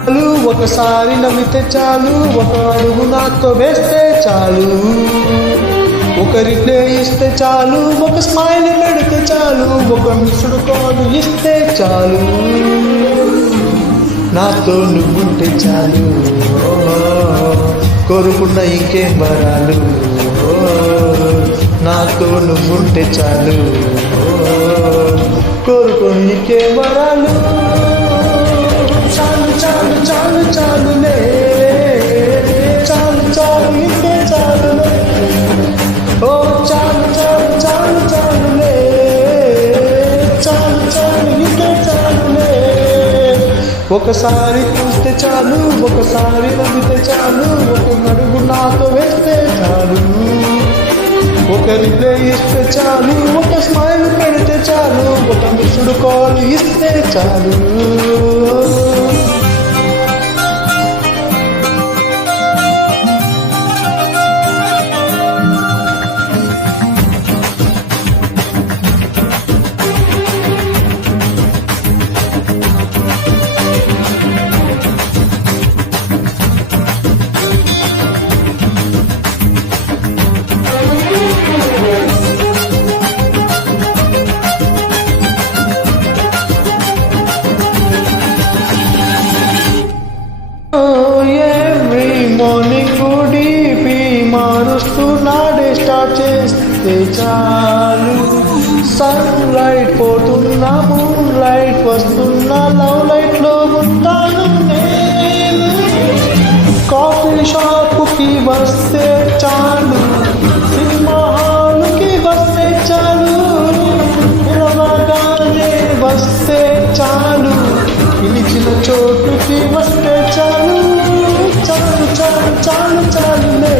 ఒకసారి నవ్వితే చాలు, ఒక అడుగు నాతో వేస్తే చాలు, ఒక రిప్లై ఇస్తే చాలు, ఒక స్మైల్ పెడితే చాలు, ఒక మిస్డ్ కాల్ ఇస్తే చాలు, నాతో నువ్వుంటే చాలు, కోరుకున్న ఇంకేం వరాలు, నాతో నువ్వుంటే చాలు, కోరుకున్న ఇంకేం వరాలు, చాలు చాలు చాలు చాలులే, చాలు చాలు ఇంకే చాలులే, ఓ చాలు చాలు చాలు చాలులే, చాలు చాలు ఇంకే చాలులే, ఒకసారి చూస్తే చాలు, ఒకసారి నవ్వితే చాలు, ఒక అడుగు నాతో వేస్తే చాలు, ఒక రిప్లై ఇస్తే చాలు, ఒక స్మైల్ పెడితే చాలు, ఒక మిస్డ్ కాల్ ఇస్తే చాలు. మార్నింగ్ డీపీ మారుస్తున్నాడే స్టార్ట్ చేస్తే చాలు, సన్ లైట్ పోతున్నా, మూన్ లైట్ వస్తున్నా, లవ్ లైట్ లో ఉంటాను నేను, కాఫీ షాపుకి వస్తే చాలు, సినిమా హాల్కి వస్తే చాలు, పిలవగానే వస్తే చాలు, పిలిచిన చోటుకి వస్తే చాలు, చాలు చాలు చాలు చాలులే,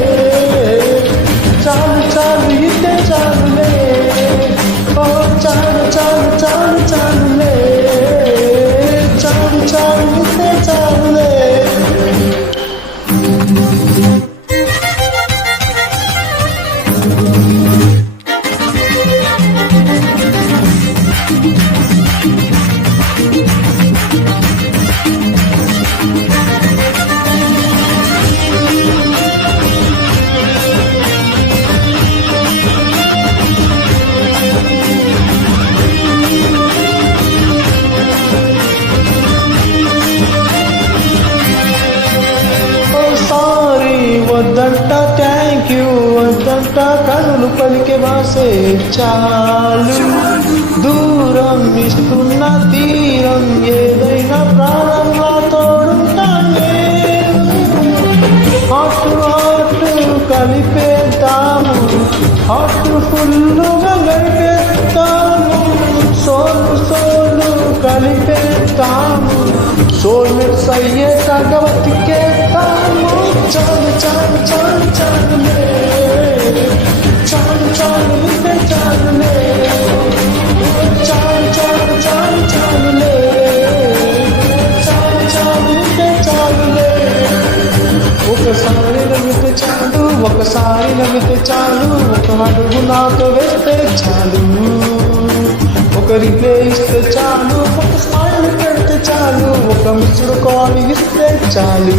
చాలు చాలు ఇస్తే చాలులే, ఓ చాలు చాలు చాలు చాలులే, చాలు చాలు ఇస్తే చాలులే. వద్దంట థ్యాంక్ యూ వద్దంట కనులు పలికే వాసే చాలు, దూరం ఇస్తున్న తీరం ఏదైనా ప్రాణంగా తోడుంటానే, హాట్ హాట్ కలిపేద్దాము, హాట్ ఫుల్లుగా గడిపేస్తాము, సోలు సోలు కలిపేస్తాము, సోల్మేట్స్ అయ్యే తగవతికేస్తాము, చాలు చాలు చాలు చాలులే, చాలు చాలు ఇస్తే చాలులే, చాలు చాలు చాలు చాలులే, చాలు చాలు ఇస్తే చాలులే, ఒకసారి నవ్వితే చాలు, ఒకసారి నవ్వితే చాలు, ఒక అడుగు నాతో వేస్తే చాలు, ఒక రిప్లై ఇస్తే చాలు, ఒక స్మైల్ పెడితే చాలు, ఒక మిస్డ్ కాల్ ఇస్తే చాలు.